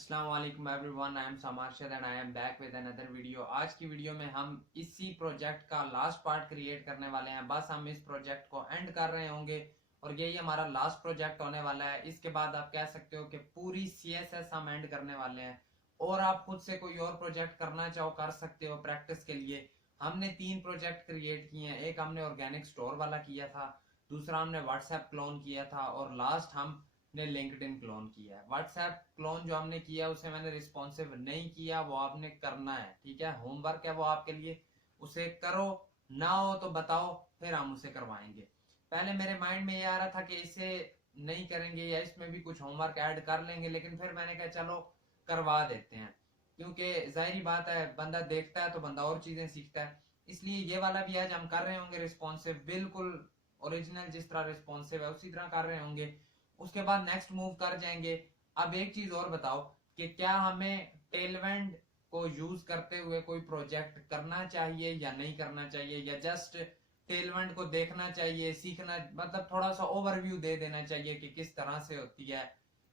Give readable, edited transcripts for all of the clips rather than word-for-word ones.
अस्सलाम वालेकुम everyone, I am Samarshad and I am back with another video. आज की वीडियो में हम इसी प्रोजेक्ट का लास्ट पार्ट क्रिएट करने वाले हैं। बस हम इस प्रोजेक्ट को एंड कर रहे होंगे और यही हमारा लास्ट प्रोजेक्ट होने वाला है। इसके बाद आप कह सकते हो कि पूरी CSS हम एंड करने वाले हैं और आप खुद से कोई और प्रोजेक्ट करना चाहो कर सकते हो। प्रैक्टिस के लिए हमने 3 प्रोजेक्ट क्रिएट किए हैं। एक हमने ऑर्गेनिक स्टोर वाला किया था, दूसरा हमने व्हाट्सएप क्लोन किया था और लास्ट हम ने लिंक्डइन क्लोन किया है। व्हाट्सएप क्लोन जो हमने किया उसे मैंने रिस्पॉन्सिव नहीं किया, वो आपने करना है। ठीक है, होमवर्क है वो आपके लिए, उसे करो। ना हो तो बताओ, फिर हम उसे करवाएंगे। पहले मेरे माइंड में ये आ रहा था कि इसे नहीं करेंगे या इसमें भी कुछ होमवर्क ऐड कर लेंगे, लेकिन फिर मैंने कहा चलो करवा देते हैं, क्योंकि जाहिर बात है बंदा देखता है तो बंदा और चीजें सीखता है। इसलिए ये वाला भी आज हम कर रहे होंगे रिस्पॉन्सिव, बिल्कुल ओरिजिनल जिस तरह रिस्पॉन्सिव है उसी तरह कर रहे होंगे। उसके बाद नेक्स्ट मूव कर जाएंगे। अब एक चीज और बताओ कि क्या हमें टेलवेंट को यूज करते हुए कोई प्रोजेक्ट करना चाहिए या नहीं करना चाहिए, या जस्ट टेलवेंट को देखना चाहिए, सीखना, मतलब थोड़ा सा ओवरव्यू दे देना चाहिए कि किस तरह से होती है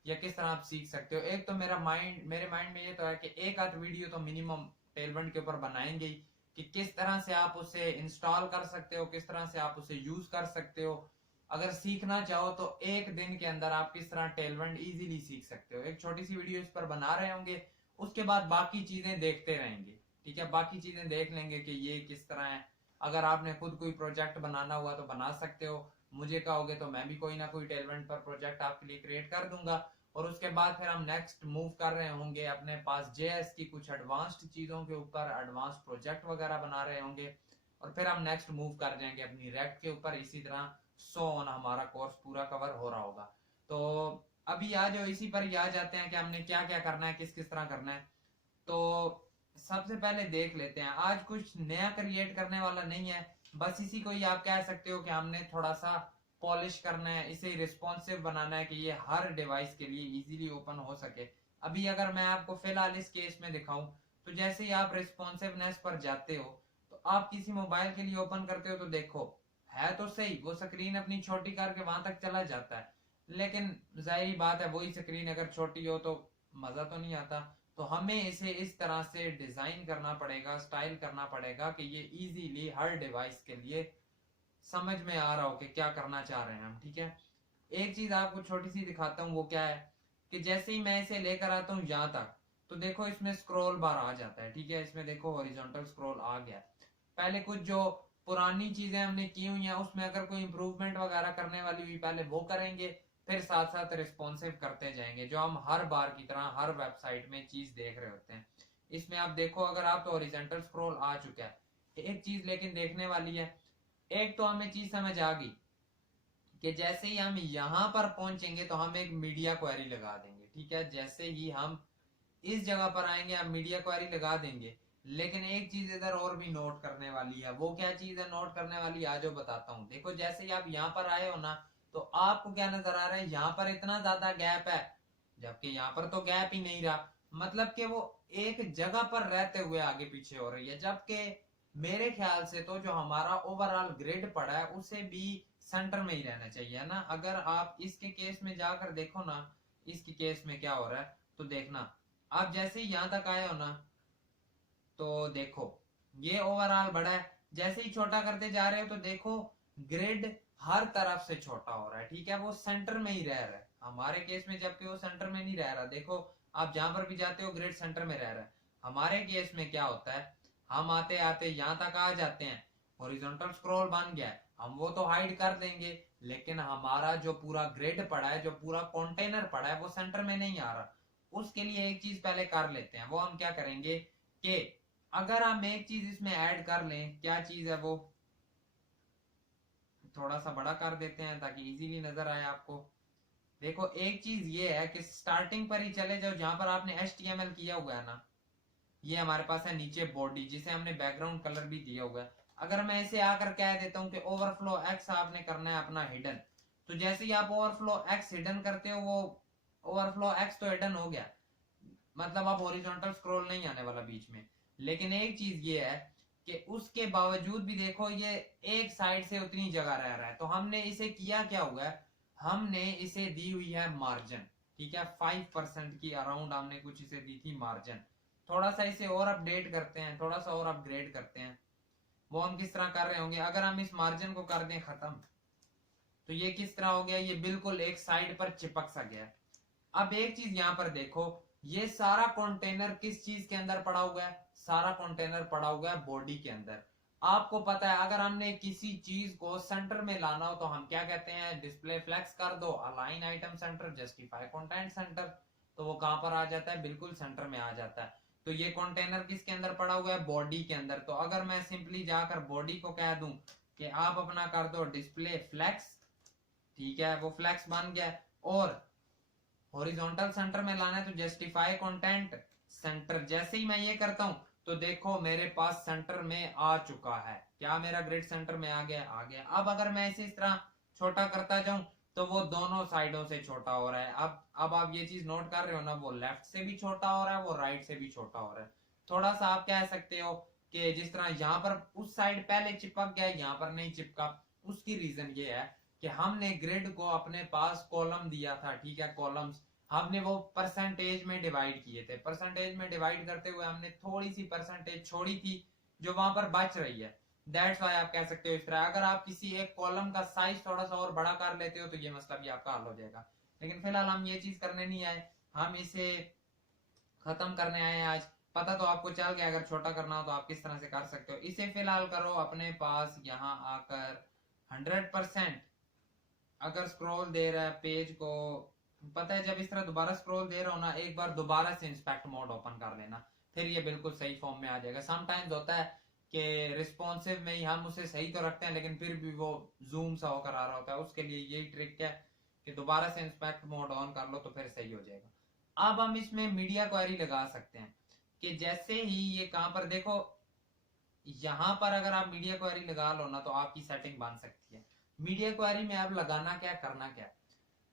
या किस तरह आप सीख सकते हो। एक तो मेरे माइंड में ये तो है कि एक आध वीडियो तो मिनिमम टेलवेंट के ऊपर बनाएंगे ही, कि किस तरह से आप उसे इंस्टॉल कर सकते हो, किस तरह से आप उसे यूज कर सकते हो। अगर सीखना चाहो तो एक दिन के अंदर आप किस तरह टेलवेंट इजीली सीख सकते हो, एक छोटी सी वीडियो इस पर बना रहे होंगे। उसके बाद बाकी चीजें देखते रहेंगे। ठीक है, बाकी चीजें देख लेंगे कि ये किस तरह है। अगर आपने खुद कोई प्रोजेक्ट बनाना हुआ तो बना सकते हो, मुझे कहोगे तो मैं भी कोई ना कोई टेलवेंट पर प्रोजेक्ट आपके लिए क्रिएट कर दूंगा। और उसके बाद फिर हम नेक्स्ट मूव कर रहे होंगे अपने पास JS की कुछ एडवांस्ड चीजों के ऊपर, एडवांस प्रोजेक्ट वगैरह बना रहे होंगे। और फिर हम नेक्स्ट मूव कर जाएंगे अपनी रेक्ट के ऊपर। इसी तरह ऑन हमारा कोर्स पूरा कवर हो रहा होगा। तो अभी आ जाओ, इसी पर ही आ जाते हैं कि हमने क्या क्या करना है, किस किस तरह करना है। तो सबसे पहले देख लेते हैं, आज कुछ नया क्रिएट करने वाला नहीं है। बस इसी को ही आप कह सकते हो कि हमने थोड़ा सा पॉलिश करना है, इसे रिस्पॉन्सिव बनाना है कि ये हर डिवाइस के लिए इजीली ओपन हो सके। अभी अगर मैं आपको फिलहाल इस केस में दिखाऊं, तो जैसे ही आप रिस्पॉन्सिवनेस पर जाते हो तो आप किसी मोबाइल के लिए ओपन करते हो तो देखो है तो सही, वो स्क्रीन अपनी छोटी करके वहां तक चला जाता है, लेकिन जाहिर बात है वही स्क्रीन अगर छोटी हो तो मजा तो नहीं आता। तो हमें इसे इस तरह से डिजाइन करना पड़ेगा, स्टाइल करना पड़ेगा कि ये इजीली हर डिवाइस के लिए समझ में आ रहा हो कि क्या करना चाह रहे हैं हम। ठीक है, एक चीज आपको छोटी सी दिखाता हूँ, वो क्या है कि जैसे ही मैं इसे लेकर आता हूँ यहाँ तक, तो देखो इसमें स्क्रॉल बार आ जाता है। ठीक है, इसमें देखो हॉरिजॉन्टल स्क्रॉल आ गया। पहले कुछ जो पुरानी चीजें हमने की हुई हैं उसमें अगर कोई इंप्रूवमेंट वगैरह करने वाली हुई पहले वो करेंगे, फिर साथ साथ रिस्पॉन्सिव करते जाएंगे, जो हम हर बार की तरह हर वेबसाइट में चीज देख रहे होते हैं। इसमें आप देखो, अगर आप तो हॉरिजॉन्टल स्क्रॉल आ चुका है, एक चीज लेकिन देखने वाली है। एक तो हमें चीज समझ आ गई कि जैसे ही हम यहां पर पहुंचेंगे तो हम एक मीडिया क्वेरी लगा देंगे। ठीक है, जैसे ही हम इस जगह पर आएंगे हम मीडिया क्वेरी लगा देंगे। लेकिन एक चीज इधर और भी नोट करने वाली है, वो क्या चीज है नोट करने वाली, आज जो बताता हूँ। देखो जैसे ही आप यहाँ पर आए हो ना, तो आपको क्या नजर आ रहा है, यहाँ पर इतना ज्यादा गैप है, जबकि यहाँ पर तो गैप ही नहीं रहा। मतलब कि वो एक जगह पर रहते हुए आगे पीछे हो रही है, जबकि मेरे ख्याल से तो जो हमारा ओवरऑल ग्रिड पड़ा है उसे भी सेंटर में ही रहना चाहिए ना। अगर आप इसके केस में जाकर देखो ना, इसके केस में क्या हो रहा है तो देखना। आप जैसे ही यहां तक आए हो ना, तो देखो ये ओवरऑल बड़ा है, जैसे ही छोटा करते जा रहे हो तो देखो ग्रिड हर तरफ से छोटा हो रहा है। ठीक है, वो सेंटर में ही रह रहा है हमारे केस में, जबकि वो सेंटर में नहीं रह रहा। देखो आप जहां पर भी जाते हो ग्रिड सेंटर में रह रहा है। हमारे केस में क्या होता है, हम आते आते यहां तक आ जाते हैं, हॉरिजॉन्टल स्क्रॉल बन गया है, हम वो तो हाइड कर देंगे, लेकिन हमारा जो पूरा ग्रिड पड़ा है, जो पूरा कंटेनर पड़ा है, वो सेंटर में नहीं आ रहा। उसके लिए एक चीज पहले कर लेते हैं, वो हम क्या करेंगे कि अगर हम एक चीज इसमें ऐड कर लें, क्या चीज है वो, थोड़ा सा बड़ा कर देते हैं ताकि इजीली नजर आए आपको। देखो एक चीज ये है कि स्टार्टिंग पर ही चले जाओ जहां पर आपने HTML किया हुआ है ना, ये हमारे पास है नीचे बॉडी, जिसे हमने बैकग्राउंड कलर भी दिया हुआ है। अगर मैं इसे आकर कह देता हूँ कि ओवरफ्लो एक्स आपने करना है अपना हिडन, तो जैसे ही आप ओवरफ्लो एक्स हिडन करते हो, वो ओवरफ्लो एक्स तो हिडन हो गया, मतलब अब हॉरिजॉन्टल स्क्रॉल नहीं आने वाला बीच में। लेकिन एक चीज ये है कि उसके बावजूद भी देखो ये एक साइड से उतनी जगह रह रहा है। तो हमने इसे किया क्या हुआ है, हमने इसे दी हुई है मार्जिन। ठीक है, 5% की अराउंड हमने कुछ इसे दी थी मार्जिन। थोड़ा सा इसे और अपडेट करते हैं, थोड़ा सा और अपग्रेड करते हैं। वो हम किस तरह कर रहे होंगे, अगर हम इस मार्जिन को कर दें खत्म, तो ये किस तरह हो गया, ये बिल्कुल एक साइड पर चिपक सा गया। अब एक चीज यहां पर देखो, ये सारा कंटेनर किस चीज के अंदर पड़ा हुआ है, सारा कंटेनर पड़ा हुआ है बॉडी के अंदर। आपको पता है अगर हमने किसी चीज को सेंटर में लाना हो तो हम क्या कहते हैं, डिस्प्ले फ्लेक्स कर दो, align item centre, justify content centre, तो वो कहां पर आ जाता है, बिल्कुल सेंटर में आ जाता है। तो ये कंटेनर किसके अंदर पड़ा हुआ है, बॉडी के अंदर। तो अगर मैं सिंपली जाकर बॉडी को कह दूं कि आप अपना कर दो डिस्प्ले फ्लेक्स, ठीक है, वो फ्लेक्स बन गया। और हॉरिजॉन्टल सेंटर में लाना है तो जस्टिफाई कंटेंट सेंटर। जैसे ही मैं ये करता हूं तो देखो मेरे पास सेंटर में आ चुका है, क्या मेरा ग्रिड सेंटर में आ गया, आ गया। अब अगर मैं इसे इस तरह छोटा करता जाऊं तो वो दोनों साइडों से छोटा हो रहा है। अब आप ये चीज नोट कर रहे हो ना, वो लेफ्ट से भी छोटा हो रहा है, वो राइट से भी छोटा हो रहा है। थोड़ा सा आप कह सकते हो कि जिस तरह यहाँ पर उस साइड पहले चिपक गया, यहाँ पर नहीं चिपका। उसकी रीजन ये है कि हमने ग्रिड को अपने पास कॉलम दिया था, ठीक है, कॉलम्स हमने वो परसेंटेज में डिवाइड किए थे। परसेंटेज में डिवाइड करते हुए हमने थोड़ी सी परसेंटेज छोड़ी थी जो वहां पर बच रही है। दैट्स वाई आप कह सकते हो इस तरह। अगर आप किसी एक कॉलम का साइज थोड़ा सा और बड़ा कर लेते हो तो ये मसला भी आपका हल हो जाएगा। लेकिन फिलहाल हम ये चीज करने नहीं आए, हम इसे खत्म करने आए आज। पता तो आपको चल गया, अगर छोटा करना हो तो आप किस तरह से कर सकते हो। इसे फिलहाल करो अपने पास यहाँ आकर 100%। अगर स्क्रॉल दे रहा है पेज को, पता है जब इस तरह दोबारा स्क्रॉल दे रहा हो ना, एक बार दोबारा से इंस्पेक्ट मोड ओपन कर लेना, फिर ये बिल्कुल सही फॉर्म में आ जाएगा। समटाइम्स होता है कि रिस्पॉन्सिव में ही हम उसे सही तो रखते हैं लेकिन फिर भी वो जूम सा होकर आ रहा होता है। उसके लिए यही ट्रिक है कि दोबारा से इंस्पेक्ट मोड ऑन कर लो तो फिर सही हो जाएगा। अब हम इसमें मीडिया क्वेरी लगा सकते हैं कि जैसे ही ये कहां पर देखो, यहां पर अगर आप मीडिया क्वेरी लगा लो ना तो आपकी सेटिंग बन सकती है। मीडिया क्वेरी में अब लगाना क्या, करना क्या।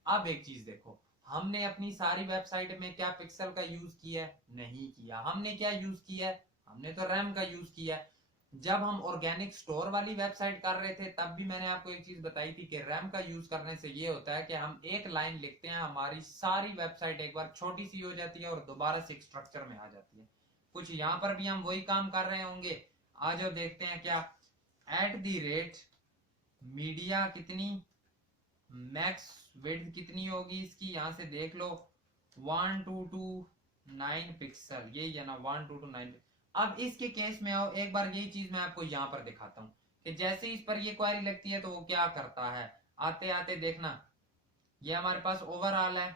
अब एक चीज देखो, हमने अपनी सारी वेबसाइट में क्या पिक्सल का यूज किया है, नहीं किया। हमने क्या यूज किया है, हमने तो रैम का यूज किया है। जब हम ऑर्गेनिक स्टोर वाली वेबसाइट कर रहे थे तब भी मैंने आपको एक चीज बताई थी कि रैम का यूज करने से ये होता है कि हम एक लाइन लिखते हैं, हमारी सारी वेबसाइट एक बार छोटी सी हो जाती है और दोबारा से एक स्ट्रक्चर में आ जाती है। कुछ यहां पर भी हम वही काम कर रहे होंगे। आज और देखते हैं क्या, एट दी रेट मीडिया कितनी, मैक्स विड्थ कितनी होगी इसकी, यहां से देख लो 1229 पिक्सल, यही है ना 1229। अब इसके केस में आओ, एक बार यही चीज मैं आपको यहां पर दिखाता हूं कि जैसे इस पर ये क्वेरी लगती है तो वो क्या करता है। आते आते देखना, ये हमारे पास ओवरऑल है,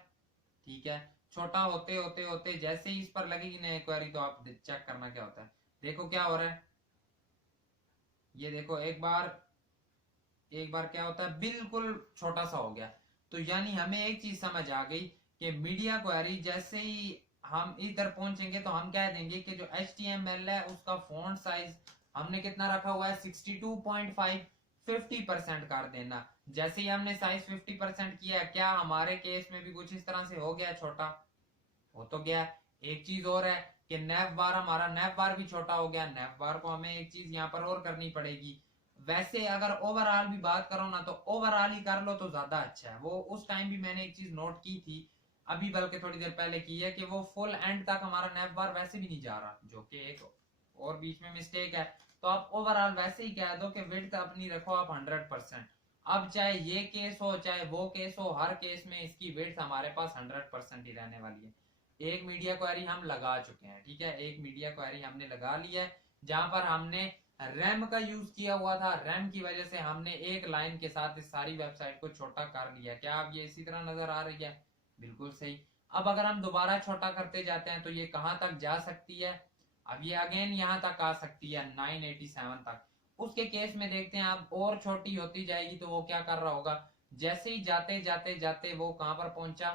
ठीक है। छोटा होते होते होते जैसे ही इस पर लगेगी ना क्वेरी तो आप चेक करना क्या होता है। देखो क्या हो रहा है, ये देखो एक बार क्या होता है, बिल्कुल छोटा सा हो गया। तो यानी हमें एक चीज समझ आ गई कि मीडिया क्वेरी जैसे ही हम इधर पहुंचेंगे तो हम कह देंगे कि जो HTML है उसका फॉन्ट साइज हमने कितना रखा हुआ है 62.5, 50% कर देना। जैसे ही हमने साइज 50% किया, क्या हमारे केस में भी कुछ इस तरह से हो गया छोटा, हो तो गया। एक चीज और है कि नैव बार, हमारा नैव बार भी छोटा हो गया। नैव बार को हमें एक चीज यहाँ पर और करनी पड़ेगी। वैसे अगर ओवरऑल भी बात करो ना तो ओवरऑल ही कर लो तो ज्यादा अच्छा है। वो उस टाइम भी मैंने एक चीज नोट की थी, अभी बल्कि थोड़ी देर पहले की है, कि वो फुल एंड तक हमारा नैव बार वैसे भी नहीं जा रहा, जो कि एक और बीच में मिस्टेक है। तो आप ओवरऑल वैसे ही कह दो कि विड्थ अपनी रखो आप 100%। अब चाहे ये केस हो चाहे वो केस हो, हर केस में इसकी विड्थ हमारे पास 100% ही रहने वाली है। एक मीडिया क्वेरी हम लगा चुके हैं, ठीक है, एक मीडिया क्वेरी हमने लगा लिया है जहां पर हमने रैम का यूज किया हुआ था। रैम की वजह से हमने एक लाइन के साथ इस सारी वेबसाइट को छोटा कर लिया। क्या अब ये इसी तरह नजर आ रही है, बिल्कुल सही। अब अगर हम दोबारा छोटा करते जाते हैं तो ये कहां तक जा सकती है, अब ये अगेन यहां तक आ सकती है 987 तक। उसके केस में देखते हैं अब और छोटी होती जाएगी तो वो क्या कर रहा होगा। जैसे ही जाते जाते जाते वो कहां पर पहुंचा,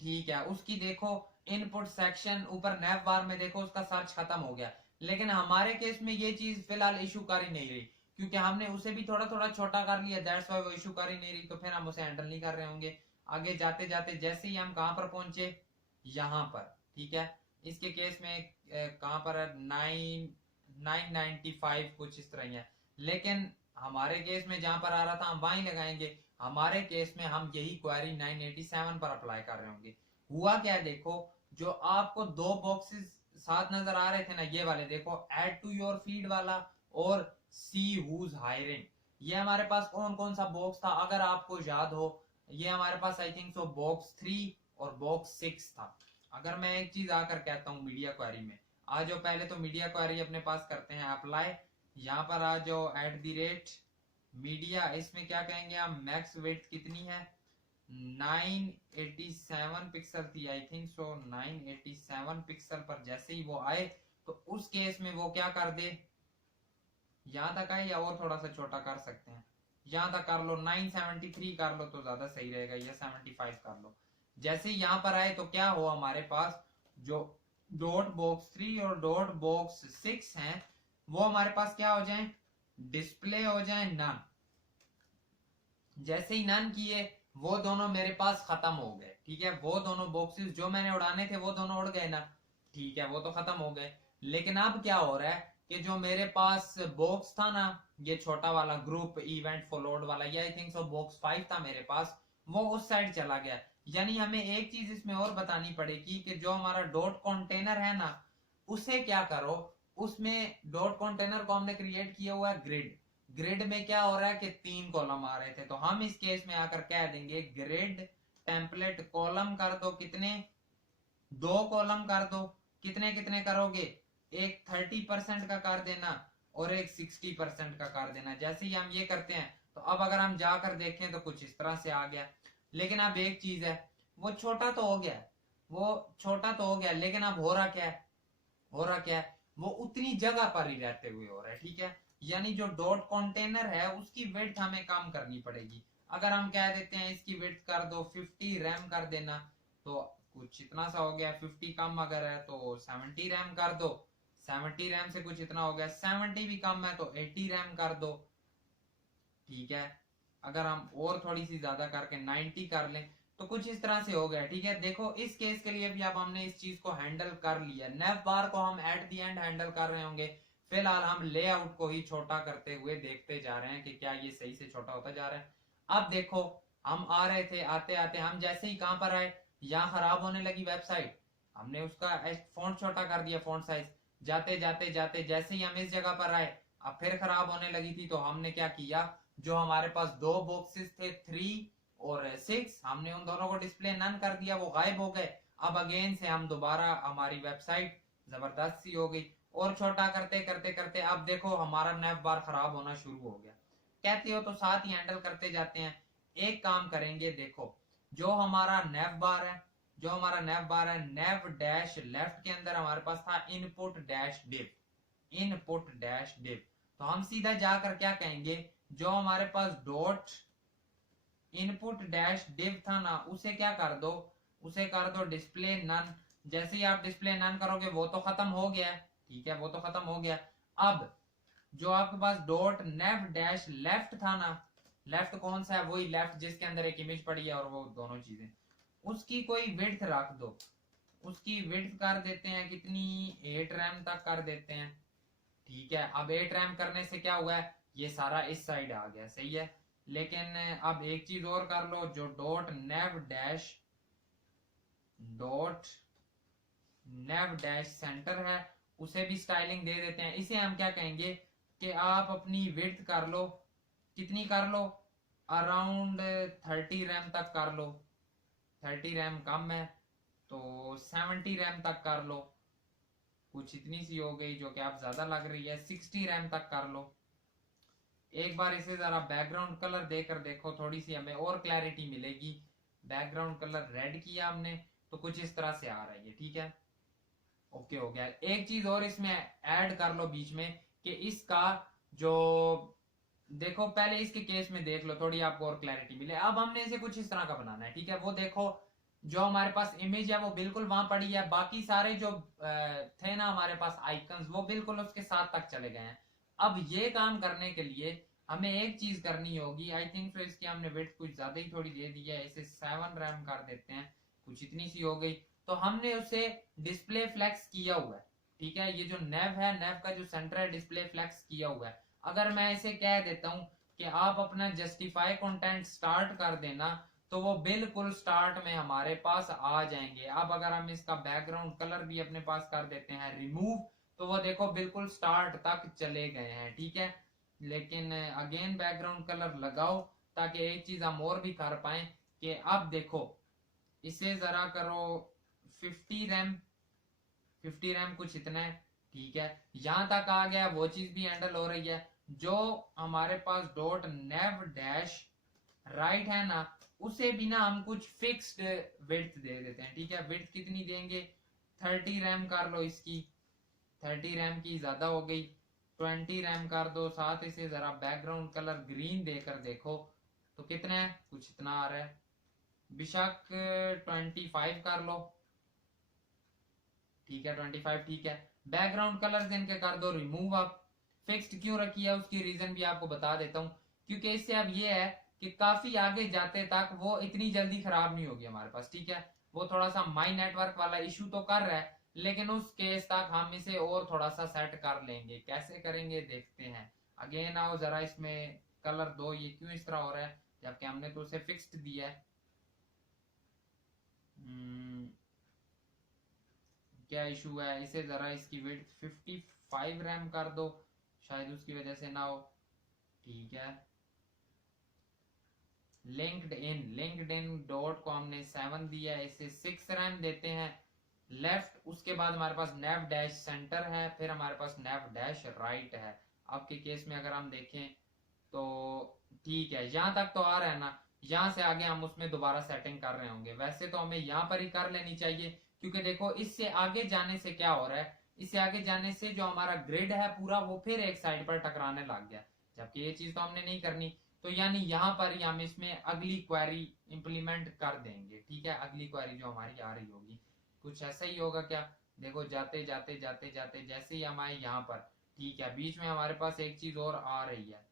ठीक है, उसकी देखो इनपुट सेक्शन ऊपर नैव बार में देखो उसका सर्च खत्म हो गया। लेकिन हमारे केस में ये चीज फिलहाल इशू कर ही नहीं रही क्योंकि हमने उसे भी थोड़ा थोड़ा छोटा कर लिया। दैट्स व्हाई वो इशू कर ही नहीं रही, तो फिर हम उसे हैंडल नहीं कर रहे होंगे। आगे जाते जाते जैसे ही हम कहां पर पहुंचे, यहां पर, ठीक है। इसके केस में कहां पर है 995 कुछ इस तरह ही है। लेकिन हमारे केस में जहां पर आ रहा था हम वहीं लगाएंगे। हमारे केस में हम यही क्वेरी 987 पर अप्लाई कर रहे होंगे। हुआ क्या है, देखो जो आपको दो बॉक्सेस साथ नजर आ रहे थे ना, ये वाले देखो, ऐड टू योर फीड वाला और सी हुज हायरिंग, ये हमारे पास कौन कौन सा बॉक्स था अगर आपको याद हो, ये हमारे पास आई थिंक सो बॉक्स 3 और बॉक्स 6 था। अगर मैं एक चीज आकर कहता हूँ मीडिया क्वेरी में, आ जाओ पहले तो मीडिया क्वेरी अपने पास करते हैं अप्लाई, यहाँ पर आ जाओ @ मीडिया, इसमें क्या कहेंगे हम, मैक्स विड्थ कितनी है, 987 पिक्सल थी आई थिंक सो, 987 पिक्सल पर जैसे ही वो आए तो उस केस में वो क्या कर दे, यहां तक आए या और थोड़ा सा छोटा कर सकते हैं, यहां तक कर लो, 973 कर लो तो ज्यादा सही रहेगा, या 75 कर लो। जैसे ही यहां पर आए तो क्या हो, हमारे पास जो डॉट बॉक्स 3 और डॉट बॉक्स 6 हैं वो हमारे पास क्या हो जाए, डिस्प्ले हो जाए नन। जैसे ही नन किए वो दोनों मेरे पास खत्म हो गए, ठीक है, वो दोनों बॉक्सेस जो मैंने उड़ाने थे वो दोनों उड़ गए ना, ठीक है, वो तो खत्म हो गए। लेकिन अब क्या हो रहा है कि जो मेरे पास बॉक्स था ना, ये छोटा वाला ग्रुप इवेंट फॉलोड वाला, ये आई थिंक सो बॉक्स 5 था मेरे पास, वो उस साइड चला गया। यानी हमें एक चीज इसमें और बतानी पड़ेगी कि जो हमारा डॉट कंटेनर है ना, उसे क्या करो, उसमें डॉट कंटेनर को हमने क्रिएट किया हुआ है ग्रिड, ग्रिड में क्या हो रहा है कि 3 कॉलम आ रहे थे, तो हम इस केस में आकर कह देंगे ग्रिड टेम्पलेट कॉलम कर दो, कितने, 2 कॉलम कर दो, कितने कितने करोगे, एक 30% का कर देना और एक 60% का कर देना। जैसे ही हम ये करते हैं तो अब अगर हम जाकर देखें तो कुछ इस तरह से आ गया। लेकिन अब एक चीज है, वो छोटा तो हो गया, वो छोटा तो हो गया, लेकिन अब हो रहा क्या है, हो रहा क्या है, वो उतनी जगह पर ही रहते हुए हो रहा है, ठीक है। यानी जो डॉट कंटेनर है उसकी विड्थ हमें कम करनी पड़ेगी। अगर हम कह देते हैं इसकी विड्थ कर दो 50 रैम कर देना, तो कुछ इतना सा हो गया, 50 कम अगर है तो 70 रैम कर दो, 70 रैम से कुछ इतना हो गया, 70 भी कम है तो 80 रैम कर दो, ठीक है। अगर हम और थोड़ी सी ज्यादा करके 90 कर लें तो कुछ इस तरह से हो गया, ठीक है। देखो इस केस के लिए भी अब हमने इस चीज को हैंडल कर लिया, नेव बार को हम एट दी एंड हैंडल कर रहे होंगे। फिलहाल हम लेआउट को ही छोटा करते हुए देखते जा रहे हैं कि क्या ये सही से छोटा होता जा रहा है। अब देखो हम आ रहे थे, आते आते हम जैसे ही कहां पर आए, यहाँ खराब होने लगी वेबसाइट, हमने उसका फॉन्ट छोटा कर दिया, फॉन्ट साइज, जाते जाते जाते जैसे ही हम इस जगह पर आए अब फिर खराब होने लगी थी, तो हमने क्या किया, जो हमारे पास दो बॉक्सेस थे 3 और 6, हमने उन दोनों को डिस्प्ले नन कर दिया, वो गायब हो गए। अब अगेन से हम दोबारा, हमारी वेबसाइट जबरदस्त सी हो गई, और छोटा करते करते करते अब देखो हमारा नेव बार खराब होना शुरू हो गया। कहते हो तो साथ ही हैंडल करते जाते हैं। एक काम करेंगे, देखो जो हमारा नेव बार है, जो हमारा नेव बार है, नेव डैश लेफ्ट के अंदर हमारे पास था input dash div, input dash div, तो हम सीधा जाकर क्या कहेंगे, जो हमारे पास डॉट इनपुट डैश डिव था ना, उसे क्या कर दो, उसे कर दो डिस्प्ले नन। जैसे ही आप डिस्प्ले नन करोगे वो तो खत्म हो गया, ठीक है, वो तो खत्म हो गया। अब जो आपके पास डॉट नेव डैश लेफ्ट था ना, लेफ्ट कौन सा है, वही लेफ्ट जिसके अंदर एक इमेज पड़ी है और वो दोनों चीजें, उसकी कोई विड्थ रख दो, उसकी विड्थ कर देते हैं कितनी, 8 रैम तक कर देते हैं, ठीक है। अब 8 रैम करने से क्या हुआ है, ये सारा इस साइड आ गया, सही है। लेकिन अब एक चीज और कर लो, जो डॉट नेव डैश सेंटर है उसे भी स्टाइलिंग दे देते हैं। इसे हम क्या कहेंगे कि आप अपनी विड्थ कर लो, कितनी कर लो, अराउंड 30 रैम तक कर लो, 30 रैम कम है तो 70 रैम तक कर लो, कुछ इतनी सी हो गई जो कि आप ज्यादा लग रही है, 60 रैम तक कर लो। एक बार इसे जरा बैकग्राउंड कलर देकर देखो, थोड़ी सी हमें और क्लैरिटी मिलेगी। बैकग्राउंड कलर रेड किया हमने तो कुछ इस तरह से आ रही है, ठीक है, ओके हो गया। एक चीज और इसमें ऐड कर लो बीच में कि इसका जो, देखो पहले इसके केस में देख लो, थोड़ी आपको और क्लैरिटी मिले। अब हमने इसे कुछ इस तरह का बनाना है, ठीक है। वो देखो जो हमारे पास इमेज है वो बिल्कुल वहां पड़ी है, बाकी सारे जो थे ना हमारे पास आइकन्स, वो बिल्कुल उसके साथ तक चले गए हैं। अब ये काम करने के लिए हमें एक चीज करनी होगी, आई थिंक तो इसकी हमने वेट कुछ ज्यादा ही थोड़ी दे दी है, इसे 7 रैम कर देते हैं, कुछ इतनी सी हो गई। तो हमने उसे डिस्प्ले फ्लेक्स किया हुआ है, ठीक है। ये जो नेव है, नेव का जो सेंटर है डिस्प्ले फ्लेक्स किया हुआ है। अगर मैं इसे कह देता हूं कि आप अपना जस्टिफाई कंटेंट स्टार्ट कर देना तो वो बिल्कुल स्टार्ट में हमारे पास आ जाएंगे। अब अगर हम इसका बैकग्राउंड कलर भी अपने पास कर देते हैं रिमूव, तो वो देखो बिल्कुल स्टार्ट तक चले गए हैं, ठीक है। लेकिन अगेन बैकग्राउंड कलर लगाओ ताकि एक चीज हम और भी कर पाए कि अब देखो इसे जरा करो 50 रैम, 50 रैम कुछ इतना है, ठीक है। यहां तक आ गया, वो चीज भी हैंडल हो रही है। जो हमारे पास डॉट नेव डैश राइट है ना, उसे भी ना हम कुछ फिक्स्ड विड्थ दे देते हैं, ठीक है। विड्थ कितनी देंगे, 30 रैम कर लो इसकी, 30 रैम की ज्यादा हो गई, 20 रैम कर दो। साथ इसे जरा बैकग्राउंड कलर ग्रीन देकर देखो तो कितना है, कुछ इतना आ रहा है। बेशक 25 कर लो, ठीक है, 25 ठीक है। बैकग्राउंड कलर इनके कर दो रिमूव। आप फिक्स्ड क्यों रखी है उसकी रीजन भी आपको बता देता हूँ, क्योंकि इससे अब ये है कि काफी आगे जाते तक वो इतनी जल्दी खराब नहीं होगी हमारे पास, ठीक है। वो थोड़ा सा माई नेटवर्क वाला इशू तो कर रहा है, लेकिन उस केस तक हम इसे और थोड़ा सा सेट कर लेंगे। कैसे करेंगे देखते हैं। अगेन आओ जरा इसमें कलर दो, ये क्यों इस तरह हो रहा है जबकि हमने तो उसे फिक्स्ड दिया है। क्या इशू है, इसे जरा इसकी विड्थ 55 रैम कर दो, शायद उसकी वजह से ना हो, ठीक है। लिंक्डइन डॉट को हमने 7 दिया है, इसे 6 रैम देते हैं। लेफ्ट, उसके बाद हमारे पास नेव डैश सेंटर है, फिर हमारे पास नेव डैश राइट है। आपके केस में अगर हम देखें तो ठीक है, यहां तक तो आ रहा है ना। यहां से आगे हम उसमें दोबारा सेटिंग कर रहे होंगे। वैसे तो हमें यहां पर ही कर लेनी चाहिए, क्योंकि देखो इससे आगे जाने से क्या हो रहा है, इससे आगे जाने से जो हमारा ग्रिड है पूरा वो फिर एक साइड पर टकराने लग गया, जबकि ये चीज तो हमने नहीं करनी। तो यानी यहाँ पर ही हम इसमें अगली क्वेरी इंप्लीमेंट कर देंगे, ठीक है। अगली क्वेरी जो हमारी आ रही होगी कुछ ऐसा ही होगा क्या, देखो जाते जाते जाते जाते जैसे ही हम आए यहाँ पर, ठीक है, बीच में हमारे पास एक चीज और आ रही है,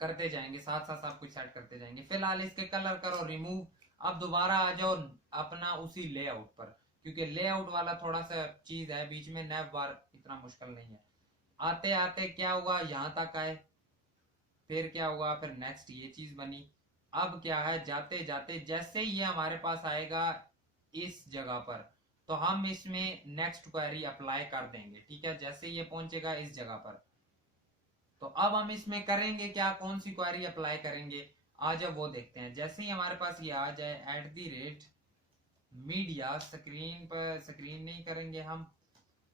करते जाएंगे साथ साथ सब कुछ सेट करते जाएंगे। फिलहाल इसके कलर करो रिमूव। अब दोबारा आ जाओ अपना उसी लेआउट पर, क्योंकि लेआउट वाला थोड़ा सा चीज है बीच में, नैव बार इतना मुश्किल नहीं है। आते आते क्या हुआ, यहाँ तक आए, फिर क्या हुआ, फिर नेक्स्ट ये चीज बनी। अब क्या है, जाते जाते जैसे ये हमारे पास आएगा इस जगह पर, तो हम इसमें नेक्स्ट क्वेरी अप्लाई कर देंगे, ठीक है। जैसे ये पहुंचेगा इस जगह पर, तो अब हम इसमें करेंगे क्या, कौन सी क्वेरी अप्लाई करेंगे, आज अब वो देखते हैं। जैसे ही हमारे पास ये आ जाए @मीडिया, स्क्रीन पर, स्क्रीन नहीं करेंगे हम,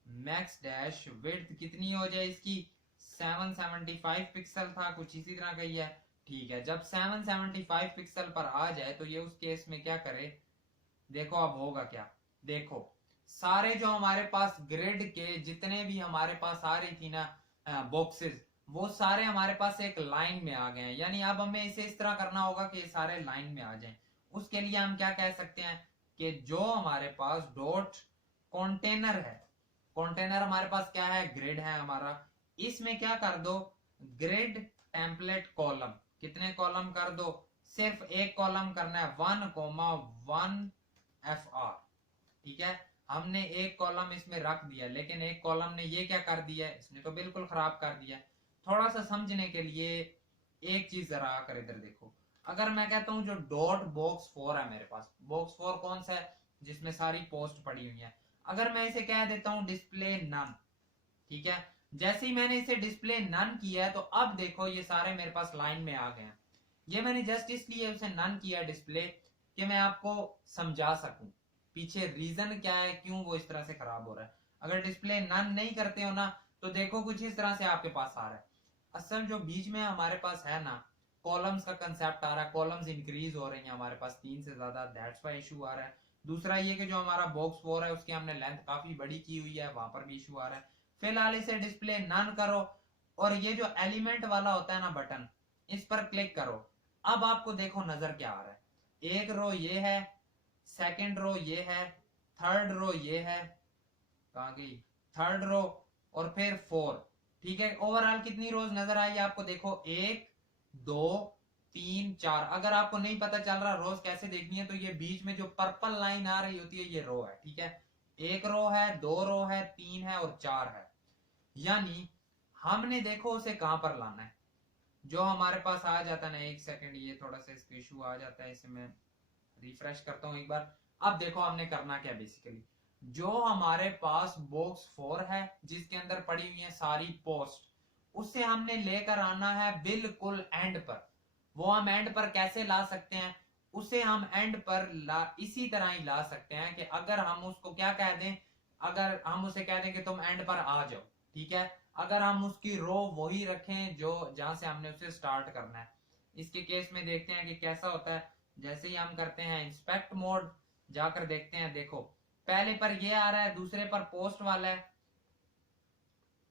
मैक्स डैश विड्थ कितनी हो जाए इसकी, 775 पिक्सल था, कुछ इसी तरह का ही है, ठीक है। जब 775 पिक्सल पर आ जाए तो ये उस केस में क्या करे, देखो अब होगा क्या। देखो सारे जो हमारे पास ग्रिड के जितने भी हमारे पास आ रही थी ना बॉक्सेस, वो सारे हमारे पास एक लाइन में आ गए हैं। यानी अब हमें इसे इस तरह करना होगा कि ये सारे लाइन में आ जाएं। उसके लिए हम क्या कह सकते हैं कि जो हमारे पास डॉट कंटेनर है, कंटेनर हमारे पास क्या है, ग्रिड है हमारा, इसमें क्या कर दो, ग्रिड टेम्पलेट कॉलम, कितने कॉलम कर दो, सिर्फ एक कॉलम करना है, 1,1 FR, ठीक है। हमने एक कॉलम इसमें रख दिया, लेकिन एक कॉलम ने ये क्या कर दिया, इसने तो बिल्कुल खराब कर दिया। थोड़ा सा समझने के लिए एक चीज जरा आकर इधर देखो। अगर मैं कहता हूं जो डॉट बॉक्स 4 है मेरे पास, बॉक्स 4 कौन सा है, जिसमें सारी पोस्ट पड़ी हुई है, अगर मैं इसे कह देता हूं डिस्प्ले नन, ठीक है। जैसे ही मैंने इसे डिस्प्ले नन किया है तो अब देखो ये सारे मेरे पास लाइन में आ गए हैं। ये मैंने जस्ट इसलिए उसे नन किया डिस्प्ले कि मैं आपको समझा सकूं पीछे रीजन क्या है, क्यों वो इस तरह से खराब हो रहा है। अगर डिस्प्ले नन नहीं करते हो ना तो देखो कुछ इस तरह से आपके पास आ रहा है। असल जो बीच में हमारे पास है ना, कॉलम्स का कंसेप्ट आ रहा है, कॉलम्स इंक्रीज हो रही हैं हमारे पास 3 से ज्यादा, दैट्स व्हाई इशू आ रहा है। दूसरा ये कि जो हमारा बॉक्स 4 है उसकी हमने लेंथ काफी बड़ी की हुई है, वहां पर भी इशू आ रहा है। फिलहाल इसे डिस्प्ले नन करो और ये जो एलिमेंट वाला होता है ना बटन, इस पर क्लिक करो। अब आपको देखो नजर क्या आ रहा है, एक रो ये है, सेकंड रो ये है, थर्ड रो ये है, कहां गई थर्ड रो, और फिर 4, ठीक है। ओवरऑल कितनी रोज नजर आई आपको, देखो 1 2 3 4। अगर आपको नहीं पता चल रहा रोज कैसे देखनी है, तो ये बीच में जो पर्पल लाइन आ रही होती है ये रो है, ठीक है। एक रो है, 2 रो है, 3 है और 4 है। यानी हमने देखो उसे कहां पर लाना है, जो हमारे पास आ जाता है ना, एक सेकंड, ये थोड़ा सा इसका इशू आ जाता है, इसे मैं रिफ्रेश करता हूँ एक बार। अब देखो हमने करना क्या बेसिकली, जो हमारे पास बॉक्स 4 है जिसके अंदर पड़ी हुई है सारी पोस्ट, उसे हमने लेकर आना है बिल्कुल एंड पर। वो हम एंड पर कैसे ला सकते हैं, उसे हम एंड पर इसी तरह ही ला सकते हैं कि अगर हम उसको क्या कह दें, अगर हम उसे कह दें कि तुम एंड पर आ जाओ, ठीक है, अगर हम उसकी रो वही रखें जो जहां से हमने उसे स्टार्ट करना है। इसके केस में देखते हैं कि कैसा होता है। जैसे ही हम करते हैं इंस्पेक्ट मोड, जाकर देखते हैं, देखो पहले पर ये आ रहा है, दूसरे पर पोस्ट वाला है।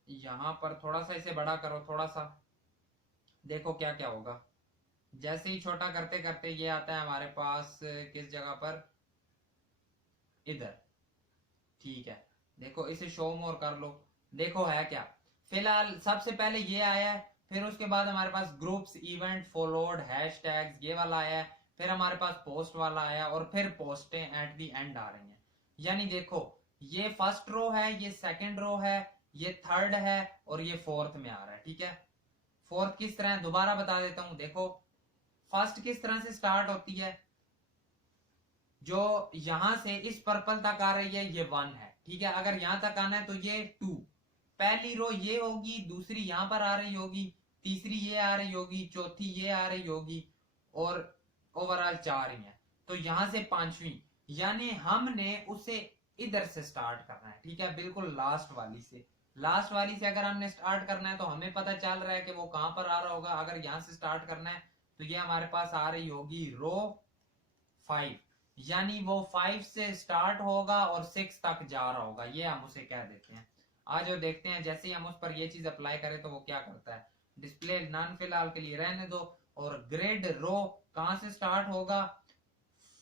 यहां पर थोड़ा सा इसे बड़ा करो, थोड़ा सा, देखो क्या क्या होगा। जैसे ही छोटा करते करते ये आता है हमारे पास किस जगह पर, इधर, ठीक है। देखो इसे शो मोर कर लो, देखो है क्या। फिलहाल सबसे पहले ये आया है, फिर उसके बाद हमारे पास ग्रुप्स, इवेंट, फॉलोड, हैशटैग्स, ये वाला आया है, फिर हमारे पास पोस्ट वाला आया, और फिर पोस्टें एट दी एंड आ रही हैं। यानी देखो ये फर्स्ट रो है, ये सेकंड रो है, ये थर्ड है, और ये फोर्थ में आ रहा है, ठीक है। फोर्थ किस तरह है दोबारा बता देता हूं, देखो फर्स्ट किस तरह से स्टार्ट होती है, जो यहां से इस पर्पल तक आ रही है ये 1 है, ठीक है। अगर यहां तक आना है तो ये 2, पहली रो ये होगी, दूसरी यहां पर आ रही होगी, तीसरी ये आ रही होगी, चौथी ये आ रही होगी, और ओवरऑल 4 ही है। तो यहां से पांचवी, यानी हमने उसे इधर से स्टार्ट करना है, ठीक है, बिल्कुल लास्ट वाली से। लास्ट वाली से अगर हमने स्टार्ट करना है तो हमें पता चल रहा है कि वो कहां पर आ रहा होगा। अगर यहां से स्टार्ट करना है तो ये हमारे पास आ रही होगी रो 5, यानी वो 5 से स्टार्ट होगा और 6 तक जा रहा होगा, ये हम उसे कह देते हैं। आज जो देखते हैं, जैसे ही हम उस पर ये चीज अप्लाई करें तो वो क्या करता है। डिस्प्ले नन फिलहाल के लिए रहने दो, और ग्रिड रो कहां से स्टार्ट होगा,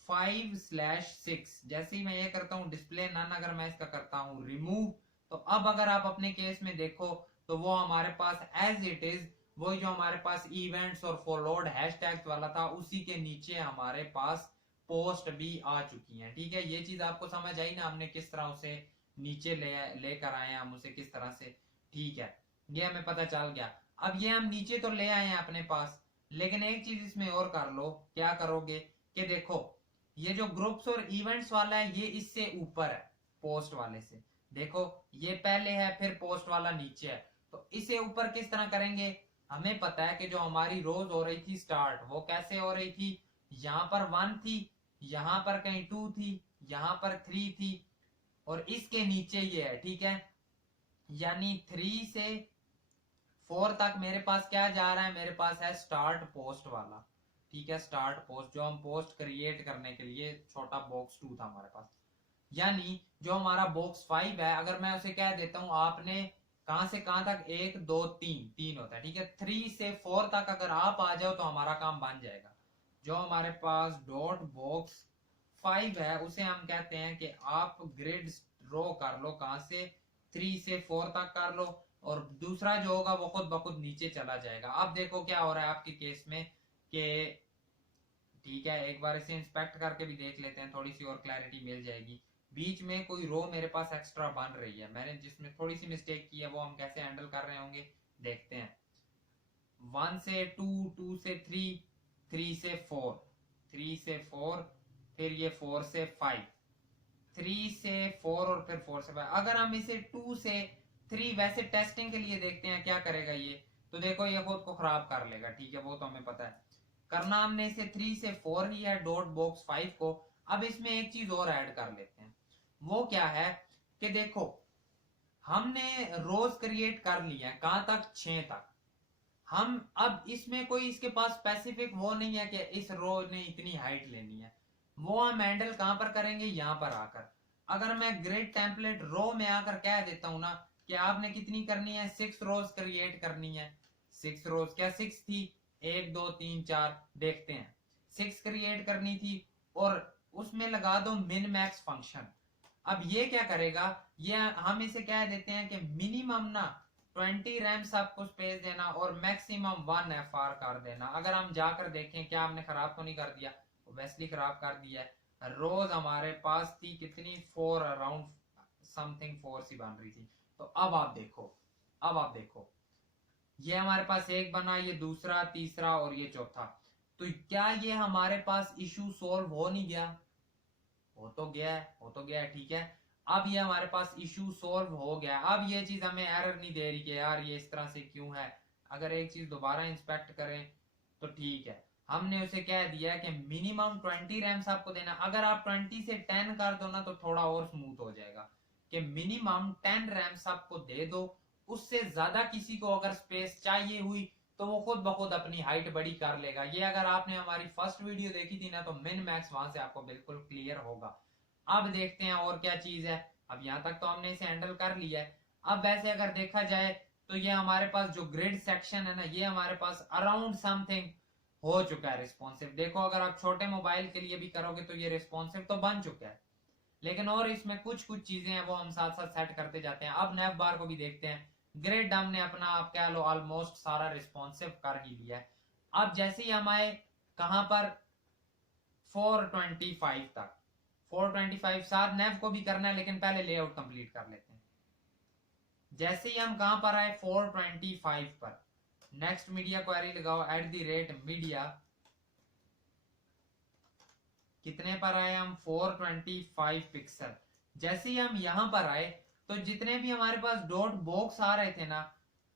5/6। जैसे ही मैं ये करता हूं डिस्प्ले नन, अगर मैं इसका करता हूं रिमूव, तो अब अगर आप अपने केस में देखो तो वो हमारे पास एज इट इज, वो जो हमारे पास इवेंट्स और फॉलोड हैशटैग्स वाला था उसी के नीचे हमारे पास पोस्ट भी आ चुकी हैं, ठीक है। ये चीज आपको समझ आई ना, हमने किस तरह उसे नीचे लेकर आए हैं, हम उसे किस तरह से, ठीक है, ये हमें पता चल गया। अब ये हम नीचे तो ले आए हैं अपने पास, लेकिन एक चीज इसमें और कर लो, क्या करोगे कि देखो ये जो ग्रुप्स और इवेंट्स वाला है ये इससे ऊपर है पोस्ट वाले से, देखो ये पहले है फिर पोस्ट वाला नीचे है, तो इसे ऊपर किस तरह करेंगे। हमें पता है कि जो हमारी रोज हो रही थी स्टार्ट, वो कैसे हो रही थी, यहां पर 1 थी, यहां पर कहीं 2 थी, यहां पर 3 थी, और इसके नीचे ये है, ठीक है। यानी 3 से 4 तक मेरे पास क्या जा रहा है, मेरे पास है स्टार्ट पोस्ट वाला, ठीक है, स्टार्ट पोस्ट, जो हम पोस्ट क्रिएट करने के लिए छोटा बॉक्स 2 था हमारे पास। यानी जो हमारा बॉक्स 5 है, अगर मैं उसे कह देता हूं आपने कहां से कहां तक, 1 2 3, 3 होता है, ठीक है, 3 से 4 तक अगर आप आ जाओ तो हमारा काम बन जाएगा। जो हमारे पास डॉट बॉक्स 5 है उसे हम कहते हैं कि आप ग्रिड रो कर लो, कहां से, 3 से 4 तक कर लो, और दूसरा जो होगा वो खुद ब खुद नीचे चला जाएगा। अब देखो क्या हो रहा है आपके केस में कि, ठीक है, एक बार इसे इंस्पेक्ट करके भी देख लेते हैं, थोड़ी सी और क्लैरिटी मिल जाएगी। बीच में कोई रो मेरे पास एक्स्ट्रा बन रही है, मैंने जिसमें थोड़ी सी मिस्टेक की है, वो हम कैसे हैंडल कर रहे होंगे देखते हैं। 1 से 2, 2 से 3, 3 से 4, 3 से 4, फिर ये 4 से 5, 3 से 4, और फिर 4 से 5। अगर हम इसे 2 से 3 वैसे टेस्टिंग के लिए देखते हैं क्या करेगा ये, तो देखो ये खुद को खराब कर लेगा, ठीक है, वो तो हमें पता है। करना हमने इसे 3 से 4 ही है डॉट बॉक्स 5 को। अब इसमें एक चीज और ऐड कर लेते हैं, वो क्या है कि देखो हमने रोज क्रिएट कर लिया है कहां तक, 6 तक। हम अब इसमें कोई इसके पास स्पेसिफिक वो नहीं है कि इस रो ने इतनी हाइट लेनी है, वो हम हैंडल कहां पर करेंगे, यहां पर आकर। अगर मैं ग्रिड टेम्पलेट रो में आकर कह देता हूं ना कि आपने कितनी करनी है, 6 रोज क्रिएट करनी है, 6 रोज, क्या 6 थी, 1 2 3 4, देखते हैं, 6 क्रिएट करनी थी, और उसमें लगा दो मिन मैक्स फंक्शन। अब ये क्या करेगा, ये हम इसे कह देते हैं कि मिनिमम ना 20 रैम सबको स्पेस देना, और मैक्सिमम 1 FR कर देना। अगर हम जाकर देखें क्या हमने खराब तो नहीं कर दिया, वैसली खराब कर दिया है। रोज हमारे पास थी कितनी, 4 अराउंड समथिंग 4 सी बन रही थी। तो अब आप देखो, अब आप देखो ये हमारे पास एक बना, ये दूसरा, तीसरा और ये चौथा। तो क्या ये हमारे पास इशू सोल्व हो नहीं गया? हो तो गया है, हो तो गया है, ठीक है। अब ये हमारे पास इशू सोल्व हो गया। अब ये चीज हमें एरर नहीं दे रही कि यार ये इस तरह से क्यों है। अगर एक चीज दोबारा इंस्पेक्ट करें तो ठीक है। हमने उसे कह दिया कि मिनिमम 20 रैम्स आपको देना। अगर आप 20 से 10 कर दो ना तो थोड़ा और स्मूथ हो जाएगा कि मिनिमम 10 रैम्स आपको दे दो। उससे ज्यादा किसी को अगर स्पेस चाहिए हुई तो वो खुद ब खुद अपनी हाइट बड़ी कर लेगा। ये अगर आपने हमारी फर्स्ट वीडियो देखी थी ना तो मिन मैक्स वहां से आपको बिल्कुल क्लियर होगा। अब देखते हैं और क्या चीज है। अब यहां तक तो हमने इसे हैंडल कर लिया है। अब वैसे अगर देखा जाए तो ये हमारे पास जो ग्रिड सेक्शन है ना, ये हमारे पास अराउंड समथिंग हो चुका है रिस्पॉन्सिव। देखो अगर आप छोटे मोबाइल के लिए भी करोगे तो ये रिस्पॉन्सिव तो बन चुका है, लेकिन और इसमें कुछ कुछ चीजें हैं वो हम साथ साथ सेट करते जाते हैं। अब नैव बार को भी देखते हैं। ग्रिड हमने अपना आप कह लो ऑलमोस्ट सारा रिस्पॉन्सिव कर ही लिया है। अब जैसे ही हम आए कहां पर 425 तक, 425 साथ नैव को भी करना है लेकिन पहले लेआउट कंप्लीट कर लेते हैं। जैसे ही हम कहां पर आए 425 पर, नेक्स्ट मीडिया क्वेरी लगाओ @मीडिया। कितने पर आए हम? 425 पिक्सल। जैसे ही हम यहां पर आए तो जितने भी हमारे पास डॉट बॉक्स आ रहे थे ना,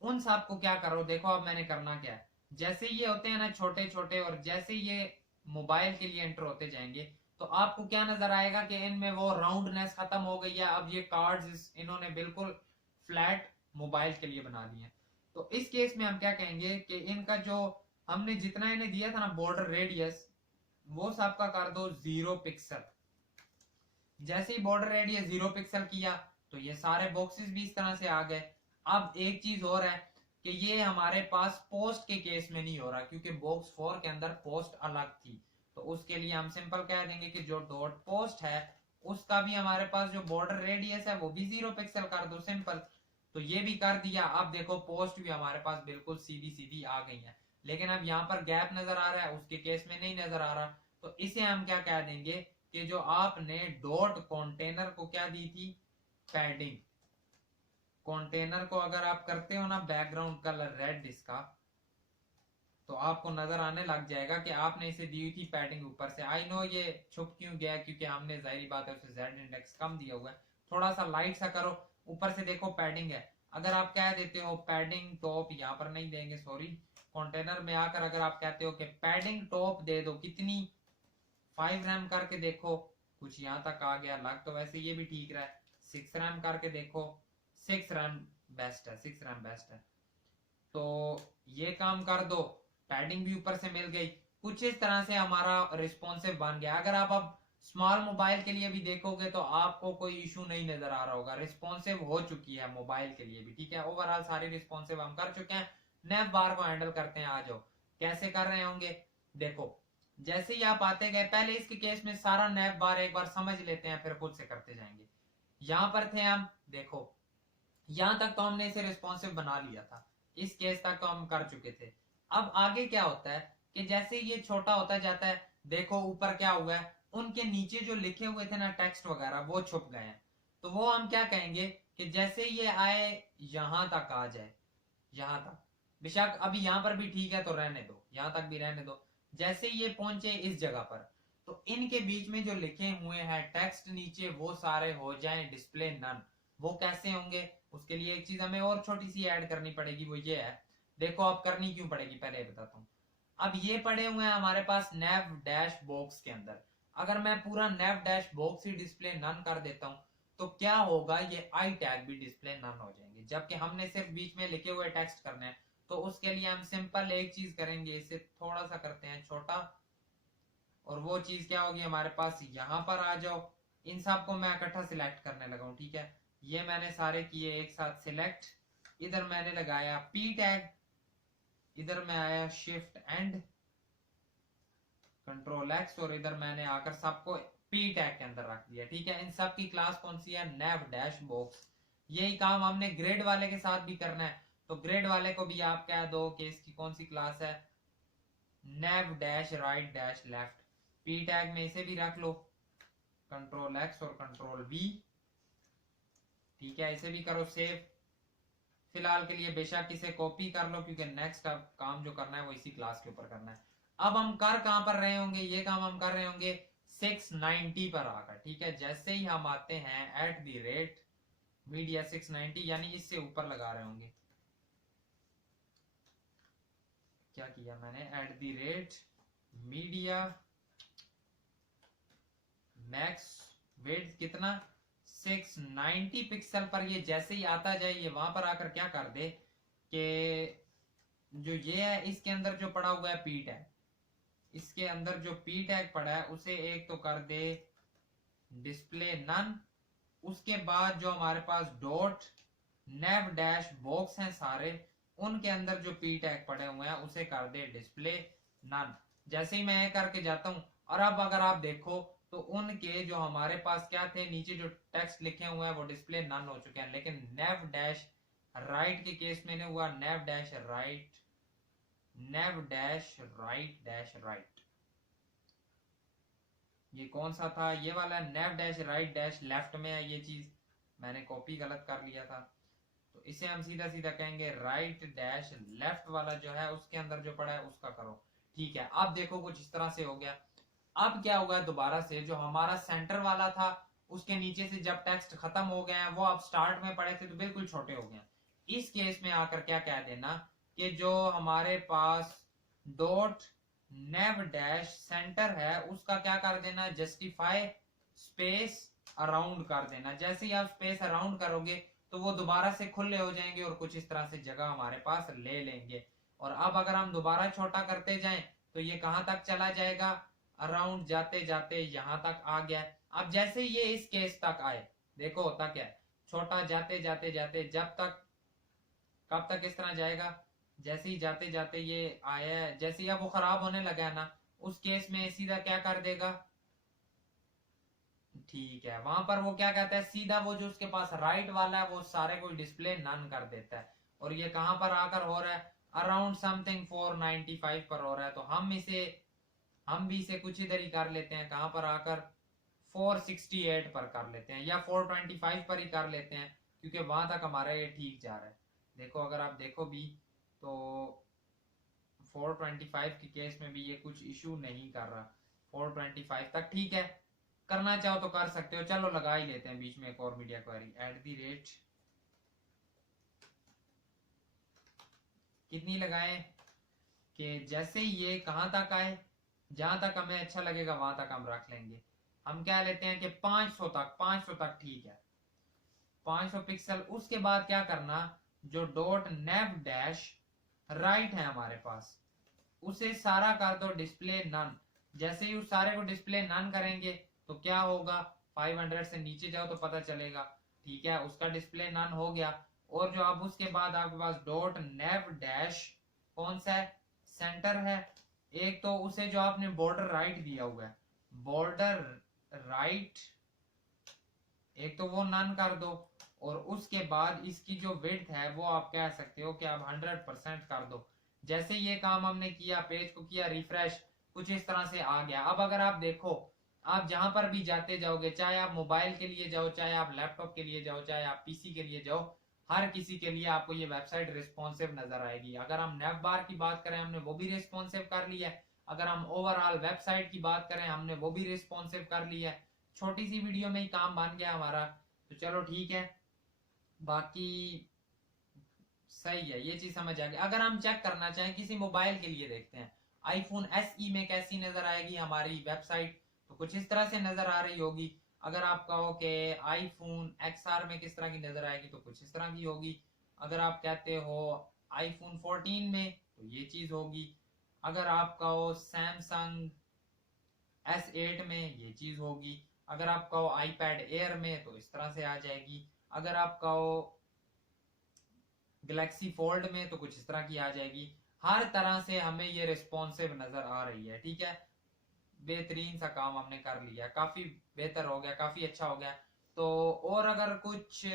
उन सब को क्या करो, देखो अब मैंने करना क्या है। जैसे ये होते हैं ना छोटे छोटे, और जैसे ये मोबाइल के लिए एंटर होते जाएंगे तो आपको क्या नजर आएगा कि इनमें वो राउंडनेस खत्म हो गई है। अब ये कार्ड्स इन्होंने बिल्कुल फ्लैट मोबाइल के लिए बना दिए। तो इस केस में हम क्या कहेंगे कि इनका जो हमने जितना इन्हें दिया था ना बॉर्डर रेडियस, वो सबका कर दो 0 पिक्सल। जैसे ही बॉर्डर रेडियस 0 पिक्सल किया तो ये सारे बॉक्सेस भी इस तरह से आ गए। अब एक चीज और है कि ये हमारे पास पोस्ट के केस में नहीं हो रहा क्योंकि बॉक्स 4 के अंदर पोस्ट अलग थी। तो उसके लिए हम सिंपल कह देंगे कि जो डॉट पोस्ट है उसका भी हमारे पास जो बॉर्डर रेडियस है वो भी 0 पिक्सल कर दो, सिंपल। तो ये भी कर दिया। अब देखो पोस्ट भी हमारे पास बिल्कुल सीधी सीधी आ गई है। लेकिन अब यहाँ पर गैप नजर आ रहा है, उसके केस में नहीं नजर आ रहा। तो इसे हम क्या कह देंगे कि जो आपने डॉट कंटेनर को क्या दी थी, पैडिंग। कंटेनर को अगर आप करते हो ना बैकग्राउंड कलर रेड इसका, तो आपको नजर आने लग जाएगा कि आपने इसे दी हुई थी पैडिंग ऊपर से। आई नो ये छुप क्यों गया, क्योंकि हमने जाहिर बात है उसे जेड इंडेक्स कम दिया हुआ है। थोड़ा सा लाइट सा करो, ऊपर से देखो पैडिंग है। अगर आप कह देते हो पैडिंग टॉप, यहाँ पर नहीं देंगे सॉरी, कंटेनर में आकर अगर आप कहते हो कि पैडिंग टॉप दे दो, कितनी 5 रैम करके देखो, कुछ यहाँ तक आ गया। लग तो वैसे ये भी ठीक रहा है। 6 रैम करके देखो, 6 रैम बेस्ट है, 6 रैम बेस्ट है। तो ये काम कर दो, पैडिंग भी ऊपर से मिल गई। कुछ इस तरह से हमारा रिस्पॉन्सिव बन गया। अगर आप अब स्मॉल मोबाइल के लिए भी देखोगे तो आपको कोई इशू नहीं नजर आ रहा होगा, रिस्पॉन्सिव हो चुकी है मोबाइल के लिए भी, ठीक है। ओवरऑल सारी रिस्पॉन्सिव हम कर चुके हैं। नैव बार को हैंडल करते हैं, आ जाओ। कैसे कर रहे होंगे देखो। जैसे ही आप आते गए, पहले इसके केस में सारा नैव बार एक बार समझ लेते हैं फिर खुद से करते जाएंगे। यहां पर थे हम, देखो यहां तक तो हमने इसे रिस्पॉन्सिव बना लिया था, इस केस तक तो हम कर चुके थे। अब आगे क्या होता है कि जैसे ये छोटा होता जाता है, देखो ऊपर क्या हुआ है, उनके नीचे जो लिखे हुए थे ना टेक्स्ट वगैरह वो छुप गए हैं। तो वो हम क्या कहेंगे कि जैसे ये आए यहां तक आ जाए, यहां तक, बेशक अभी यहां पर भी ठीक है तो रहने दो, यहां तक भी रहने दो। जैसे ये पहुंचे इस जगह पर तो इनके बीच में जो लिखे हुए हैं टेक्स्ट नीचे वो सारे हो जाएं डिस्प्ले नन। वो कैसे होंगे, उसके लिए एक चीज हमें और छोटी सी ऐड करनी पड़ेगी, वो ये है। देखो अब करनी क्यों पड़ेगी पहले बताता हूँ। अब ये पड़े हुए हैं हमारे पास नेव डैश बॉक्स के अंदर। अगर मैं पूरा नेव डैश बॉक्स ही डिस्प्ले नन कर देता हूँ तो क्या होगा, ये आई टैग भी डिस्प्ले नन हो जाएंगे, जबकि हमने सिर्फ बीच में लिखे हुए टेक्स्ट करने हैं। तो उसके लिए हम सिंपल एक चीज करेंगे, इसे थोड़ा सा करते हैं छोटा, और वो चीज क्या होगी हमारे पास, यहां पर आ जाओ। इन सब को मैं इकट्ठा सिलेक्ट करने लगा हूं, ठीक है। ये मैंने सारे किए एक साथ सिलेक्ट। इधर मैंने लगाया पी टैग, इधर मैं आया शिफ्ट एंड कंट्रोल एक्स, और इधर मैंने आकर सबको पी टैग के अंदर रख दिया, ठीक है। इन सब की क्लास कौन सी है, नेव डैश बॉक्स। यही काम हमने ग्रेड वाले के साथ भी करना है। तो ग्रेड वाले को भी आप कह दो कि इसकी कौन सी क्लास है, nav dash right dash left. P tag में इसे भी रख लो, कंट्रोल एक्स और कंट्रोल वी, ठीक है। इसे भी करो सेव। फिलहाल के लिए बेशक इसे कॉपी कर लो, क्योंकि नेक्स्ट अब काम जो करना है वो इसी क्लास के ऊपर करना है। अब हम कर कहां पर रहे होंगे, ये काम हम कर रहे होंगे 690 पर आकर, ठीक है। जैसे ही हम आते हैं @ मीडिया 690, यानी इससे ऊपर लगा रहे होंगे। क्या किया मैंने, @ मीडिया मैक्स विड्थ कितना 690 पिक्सल पर। ये जैसे ही आता जाए ये वहां पर आकर क्या कर दे कि जो ये है इसके अंदर जो पड़ा हुआ है पी टैग, इसके अंदर जो पी टैग पड़ा है उसे एक तो कर दे डिस्प्ले नन। उसके बाद जो हमारे पास डॉट नेव डैश बॉक्स हैं सारे, उनके अंदर जो पी टैग पड़े हुए हैं उसे कर दे डिस्प्ले नन। जैसे ही मैं ये करके जाता हूं, और अब अगर आप देखो तो उनके जो हमारे पास क्या थे, नीचे जो टेक्स्ट लिखे हुए हैं वो डिस्प्ले नन हो चुके हैं। लेकिन नेव डैश राइट के केस में नहीं हुआ, नेव डैश राइट डैश राइट, ये कौन सा था, ये वाला नेव डैश राइट डैश लेफ्ट में है। ये चीज मैंने कॉपी गलत कर लिया था, तो इसे हम सीधा सीधा कहेंगे राइट डैश लेफ्ट वाला जो है उसके अंदर जो पड़ा है उसका करो, ठीक है। अब देखो कुछ इस तरह से हो गया। अब क्या होगा, दोबारा से जो हमारा सेंटर वाला था उसके नीचे से जब टेक्स्ट खत्म हो गए हैं, वो अब स्टार्ट में पड़े थे तो बिल्कुल छोटे हो गए। इस केस में आकर क्या कह देना कि जो हमारे पास डॉट नेव डैश सेंटर है उसका क्या कर देना, जस्टिफाई स्पेस अराउंड कर देना। जैसे ही आप स्पेस अराउंड करोगे तो वो दोबारा से खुले हो जाएंगे और कुछ इस तरह से जगह हमारे पास ले लेंगे। और अब अगर हम दोबारा छोटा करते जाएं तो ये कहां तक चला जाएगा, अराउंड जाते जाते यहां तक आ गया। अब जैसे ये इस केस तक आए, देखो होता क्या है, छोटा जाते जाते जाते जब तक, कब तक इस तरह जाएगा, जैसे ही जाते जाते ये आया है, जैसे ही अब वो खराब होने लगा है ना, उस केस में सीधा क्या कर देगा, ठीक है, वहां पर वो क्या कहता है, सीधा वो जो उसके पास राइट वाला है वो सारे को डिस्प्ले नन कर देता है। और ये कहां पर आकर हो रहा है, अराउंड समथिंग 495 पर हो रहा है। तो हम भी इसे कुछ इधर ही कर लेते हैं, कहां पर आकर 468 पर कर लेते हैं, या 425 पर ही कर लेते हैं, क्योंकि वहां तक हमारा ये ठीक जा रहा है। देखो अगर आप देखो भी तो 425 के केस में भी ये कुछ इशू नहीं कर रहा, 425 तक ठीक है। करना चाहो तो कर सकते हो। चलो लगा ही लेते हैं बीच में एक और मीडिया क्वेरी, @ कितनी लगाएं कि जैसे ही ये कहां तक आए, जहां तक हमें अच्छा लगेगा वहां तक हम रख लेंगे। हम क्या लेते हैं कि 500 तक ठीक है, 500 पिक्सल। उसके बाद क्या करना, जो डॉट नेव डैश राइट है हमारे पास उसे सारा कर दो डिस्प्ले नन। जैसे ही उस सारे को डिस्प्ले नन करेंगे तो क्या होगा, 500 से नीचे जाओ तो पता चलेगा, ठीक है, उसका डिस्प्ले नन हो गया। और जो अब उसके बाद आपके पास डॉट नेव डैश कौन सा है, सेंटर है, एक तो उसे जो आपने बॉर्डर राइट दिया हुआ है, बॉर्डर राइट, एक तो वो नन कर दो। और उसके बाद इसकी जो विड्थ है वो आप कह सकते हो कि आप 100% कर दो। जैसे ये काम हमने किया, पेज को किया रिफ्रेश, कुछ इस तरह से आ गया। अब अगर आप देखो, आप जहां पर भी जाते जाओगे, चाहे आप मोबाइल के लिए जाओ, चाहे आप लैपटॉप के लिए जाओ, चाहे आप पीसी के लिए जाओ, हर किसी के लिए आपको ये वेबसाइट रिस्पॉन्सिव नजर आएगी। अगर हम नेव बार की बात करें, हमने वो भी रिस्पॉन्सिव कर लिया है। अगर हम ओवरऑल वेबसाइट की बात करें, हमने वो भी रिस्पॉन्सिव कर लिया है। छोटी सी वीडियो में ही काम बन गया हमारा, तो चलो ठीक है, बाकी सही है, ये चीज समझ आ गई। अगर हम चेक करना चाहें किसी मोबाइल के लिए, देखते हैं आईफोन SE में कैसी नजर आएगी हमारी वेबसाइट, तो कुछ इस तरह से नजर आ रही होगी। अगर आप कहो कि आईफोन XR में किस तरह की नजर आएगी तो कुछ इस तरह की होगी। अगर आप कहते हो आईफोन 14 में तो ये चीज होगी। अगर आप कहो सैमसंग S8 में ये चीज होगी। अगर आप कहो आईपैड एयर में तो इस तरह से आ जाएगी। अगर आप कहो गैलेक्सी फोल्ड में तो कुछ इस तरह की आ जाएगी। हर तरह से हमें ये रिस्पॉन्सिव नजर आ रही है, ठीक है। बेहतरीन सा काम हमने कर लिया, काफी बेहतर हो गया, काफी अच्छा हो गया। तो और अगर कुछ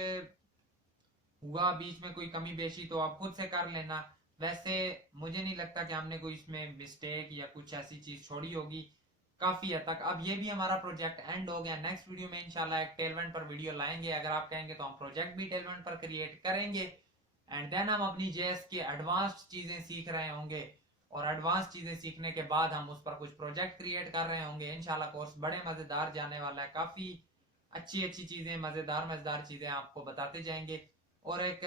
हुआ बीच में कोई कमी बेशी तो आप खुद से कर लेना। वैसे मुझे नहीं लगता कि हमने कोई इसमें मिस्टेक या कुछ ऐसी चीज छोड़ी होगी, काफी हद तक। अब ये भी हमारा प्रोजेक्ट एंड हो गया। नेक्स्ट वीडियो में इंशाल्लाह एक टेलमेंट पर वीडियो लाएंगे। अगर आप कहेंगे तो हम प्रोजेक्ट भी टेलमेंट पर क्रिएट करेंगे। एंड देन हम अपनी जेएस की एडवांस्ड चीजें सीख रहे होंगे, और एडवांस चीजें सीखने के बाद हम उस पर कुछ प्रोजेक्ट क्रिएट कर रहे होंगे। इंशाल्लाह कोर्स बड़े मजेदार जाने वाला है, काफी अच्छी अच्छी चीजें, मजेदार चीजें आपको बताते जाएंगे। और एक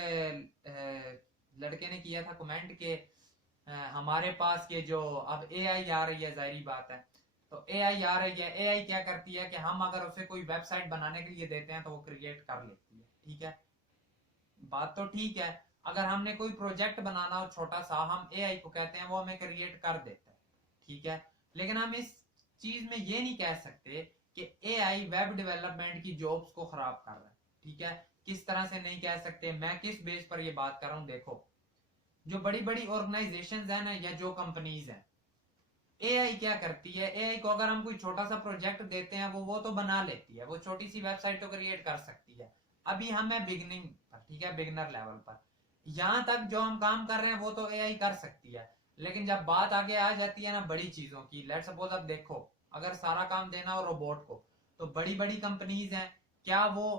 लड़के ने किया था कमेंट के हमारे पास के जो अब एआई आ रही है, जाहिर बात है, तो एआई आ रही है, एआई क्या करती है कि हम अगर उसे कोई वेबसाइट बनाने के लिए देते हैं तो वो क्रिएट कर लेती है। ठीक है, बात तो ठीक है। अगर हमने कोई प्रोजेक्ट बनाना हो छोटा सा, हम एआई को कहते हैं, वो हमें क्रिएट कर देता है। ठीक है, लेकिन हम इस चीज में ये नहीं कह सकते कि एआई वेब डेवलपमेंट की जॉब्स को खराब कर रहा है। ठीक है, किस तरह से नहीं कह सकते, मैं किस बेस पर ये बात कर रहा हूं। देखो, जो बड़ी बड़ी ऑर्गेनाइजेशंस है ना, या जो कंपनीज है, एआई क्या करती है, एआई को अगर हम कोई छोटा सा प्रोजेक्ट देते हैं, वो तो बना लेती है, वो छोटी सी वेबसाइट तो क्रिएट कर सकती है। अभी हम है बिगनिंग पर, ठीक है, बिगनर लेवल पर, यहां तक जो हम काम कर रहे हैं वो तो एआई कर सकती है। लेकिन जब बात आगे आ जाती है ना बड़ी चीजों की, लेट्स सपोज अब देखो, अगर सारा काम देना हो रोबोट को, तो बड़ी बड़ी कंपनीज हैं, क्या वो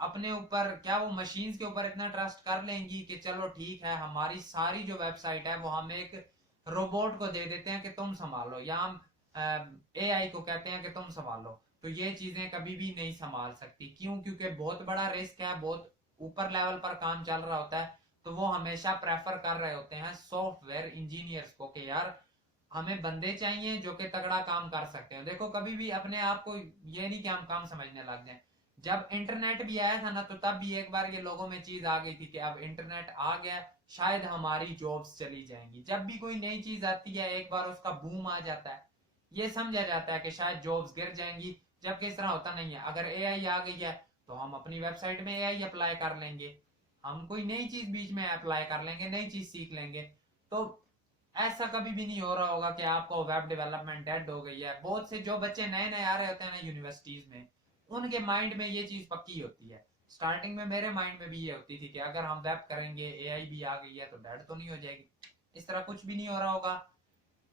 अपने ऊपर, क्या वो मशीन्स के ऊपर इतना ट्रस्ट कर लेंगी कि चलो ठीक है, हमारी सारी जो वेबसाइट है वो हम एक रोबोट को दे देते हैं कि तुम संभालो, या हम एआई को कहते हैं कि तुम संभालो। तो ये चीजें कभी भी नहीं संभाल सकती। क्यों? क्योंकि बहुत बड़ा रिस्क है, बहुत ऊपर लेवल पर काम चल रहा होता है। तो वो हमेशा प्रेफर कर रहे होते हैं सॉफ्टवेयर इंजीनियर्स को कि यार हमें बंदे चाहिए जो कि तगड़ा काम कर सकते हैं। देखो, कभी भी अपने आप को ये नहीं कि हम काम समझने लग जाए। जब इंटरनेट भी आया था ना, तो तब भी एक बार ये लोगों में चीज आ गई थी कि अब इंटरनेट आ गया, शायद हमारी जॉब्स चली जाएंगी। जब भी कोई नई चीज आती है, एक बार उसका बूम आ जाता है, ये समझा जाता है कि शायद जॉब्स गिर जाएंगी, जबकि इस तरह होता नहीं है। अगर एआई आ गई है तो हम अपनी वेबसाइट में एआई अप्लाई कर लेंगे, हम कोई नई चीज बीच में अप्लाई कर लेंगे, नई चीज सीख लेंगे। तो ऐसा कभी भी नहीं हो रहा होगा कि आपको वेब डेवलपमेंट डेड हो गई है। बहुत से जो बच्चे नए नए आ रहे होते हैं ना यूनिवर्सिटीज में, उनके माइंड में ये चीज पक्की होती है। स्टार्टिंग में मेरे माइंड में भी ये होती थी कि अगर हम वेब करेंगे, एआई भी आ गई है तो डेड तो नहीं हो जाएगी। इस तरह कुछ भी नहीं हो रहा होगा।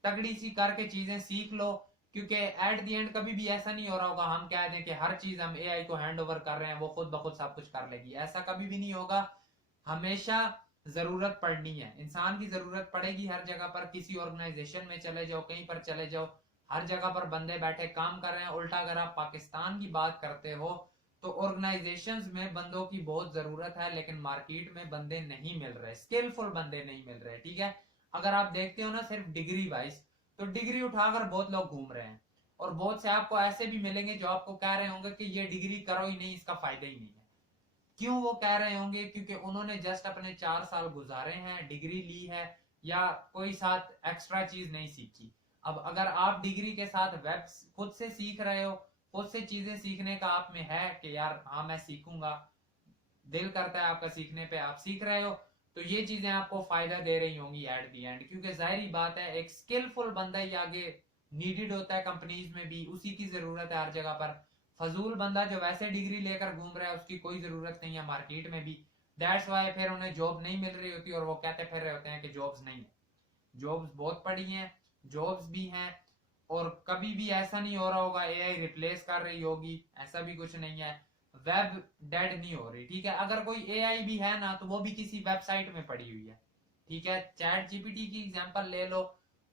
तगड़ी सी करके चीजें सीख लो, क्योंकि एट द एंड कभी भी ऐसा नहीं हो रहा होगा हम कह दें कि हर चीज हम एआई को हैंड ओवर कर रहे हैं, वो खुद ब खुद सब कुछ कर लेगी। ऐसा कभी भी नहीं होगा। हमेशा जरूरत पड़नी है, इंसान की जरूरत पड़ेगी हर जगह पर। किसी ऑर्गेनाइजेशन में चले जाओ, कहीं पर चले जाओ, हर जगह पर बंदे बैठे काम कर रहे हैं। उल्टा अगर आप पाकिस्तान की बात करते हो तो ऑर्गेनाइजेशंस में बंदों की बहुत जरूरत है, लेकिन मार्केट में बंदे नहीं मिल रहे, स्किलफुल बंदे नहीं मिल रहे। ठीक है, अगर आप देखते हो ना सिर्फ डिग्री वाइज, तो डिग्री उठाकर बहुत लोग घूम रहे हैं, और बहुत से आपको ऐसे भी मिलेंगे जो आपको कह रहे होंगे कि ये डिग्री करो ही नहीं, इसका फायदा ही नहीं है। क्यों वो कह रहे होंगे? क्योंकि उन्होंने जस्ट अपने 4 साल गुजारे हैं, डिग्री ली है, या कोई साथ एक्स्ट्रा चीज नहीं सीखी। अब अगर आप डिग्री के साथ वेब खुद से सीख रहे हो, खुद से चीजें सीखने का आप में है कि यार हाँ मैं सीखूंगा, दिल करता है आपका सीखने पे, आप सीख रहे हो, तो ये चीजें आपको फायदा दे रही होंगी एट दी एंड। क्योंकि जाहिर बात है एक स्किलफुल बंदा ही आगे नीडेड होता है, कंपनीज में भी उसी की जरूरत है हर जगह पर। फजूल बंदा जो वैसे डिग्री लेकर घूम रहा है, उसकी कोई जरूरत नहीं है मार्केट में भी। दैट्स वाई फिर उन्हें जॉब नहीं मिल रही होती, और वो कहते फिर रहे होते हैं कि जॉब्स नहीं है। जॉब्स बहुत पड़ी हैं, जॉब्स भी हैं, और कभी भी ऐसा नहीं हो रहा होगा एआई रिप्लेस कर रही होगी, ऐसा भी कुछ नहीं है। वेब डेड नहीं हो रही। ठीक है, अगर कोई एआई भी है ना, तो वो भी किसी वेबसाइट में पड़ी हुई है। ठीक है, चैट जीपीटी की एग्जांपल ले लो,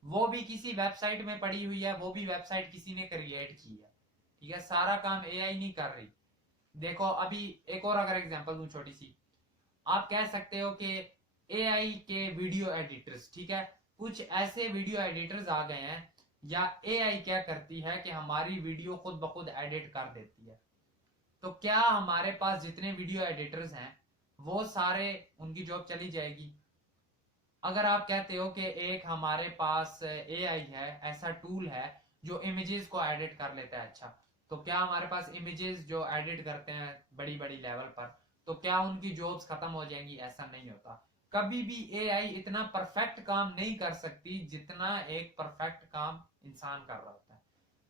वो भी किसी वेबसाइट में पड़ी हुई है, वो भी वेबसाइट किसी ने क्रिएट की है। ठीक है, सारा काम एआई नहीं कर रही। देखो, अभी एक और अगर एग्जांपल दूं छोटी सी, आप कह सकते हो कि एआई के वीडियो एडिटर्स, ठीक है, कुछ ऐसे वीडियो एडिटर्स आ गए हैं, या एआई क्या करती है कि हमारी वीडियो खुद ब खुद एडिट कर देती है। तो क्या हमारे पास जितने वीडियो एडिटर्स हैं वो सारे, उनकी जॉब चली जाएगी? अगर आप कहते हो कि एक हमारे पास एआई है, ऐसा टूल है जो इमेजेस को एडिट कर लेता है, अच्छा, तो क्या हमारे पास इमेजेस जो एडिट करते हैं बड़ी बड़ी लेवल पर, तो क्या उनकी जॉब्स खत्म हो जाएंगी? ऐसा नहीं होता। कभी भी एआई इतना परफेक्ट काम नहीं कर सकती जितना एक परफेक्ट काम इंसान कर रहा होता है।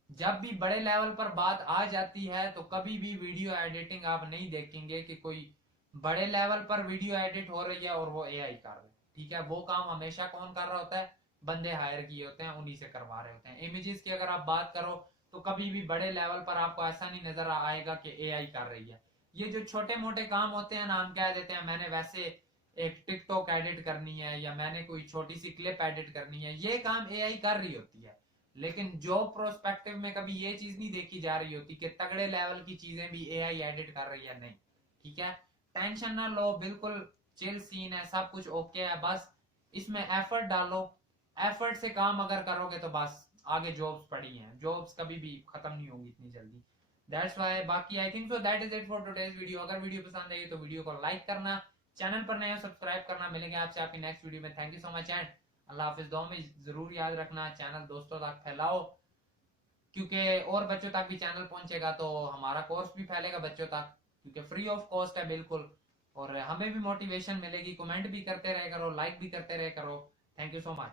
जब भी बड़े लेवल पर बात आ जाती है, तो कभी भी वीडियो एडिटिंग आप नहीं देखेंगे कि कोई बड़े लेवल पर वीडियो एडिट हो रही है और वो एआई कर रहा है। ठीक है, वो काम हमेशा कौन कर रहा होता है? बंदे हायर किए होते हैं, उन्हीं से करवा रहे होते हैं। इमेजेस की अगर आप बात करो, तो कभी भी बड़े लेवल पर आपको ऐसा नहीं नजर आएगा कि एआई कर रही है। ये जो छोटे मोटे काम होते हैं ना, हम कह देते हैं मैंने वैसे एक टिकटॉक एडिट करनी है या मैंने कोई छोटी सी क्लिप एडिट करनी है, ये काम एआई कर रही होती है। लेकिन जॉब प्रोस्पेक्टिव में कभी ये चीज नहीं देखी जा रही होती कि तगड़े लेवल की चीजें भी एआई एडिट कर रही है, नहीं। ठीक है, टेंशन ना लो, बिल्कुल चिल सीन है, सब कुछ ओके है। बस इसमें एफर्ट डालो, एफर्ट से काम अगर करोगे तो बस आगे जॉब्स पड़ी हैं, जॉब्स कभी भी खत्म नहीं होंगी इतनी जल्दी। दैट्स वाई, बाकी I think so that is it for today's video. अगर वीडियो पसंद आई तो वीडियो को लाइक करना, चैनल पर नए हो सब्सक्राइब करना। मिलेंगे आपसे आपकी नेक्स्ट वीडियो में। Thank you so much and अल्लाह हाफिज। दो में जरूर याद रखना, चैनल दोस्तों तक फैलाओ, क्योंकि और बच्चों तक भी चैनल पहुंचेगा तो हमारा कोर्स भी फैलेगा बच्चों तक, क्योंकि फ्री ऑफ कॉस्ट है बिल्कुल। और हमें भी मोटिवेशन मिलेगी। कमेंट भी करते रहे करो, लाइक भी करते रहे करो। Thank you so much.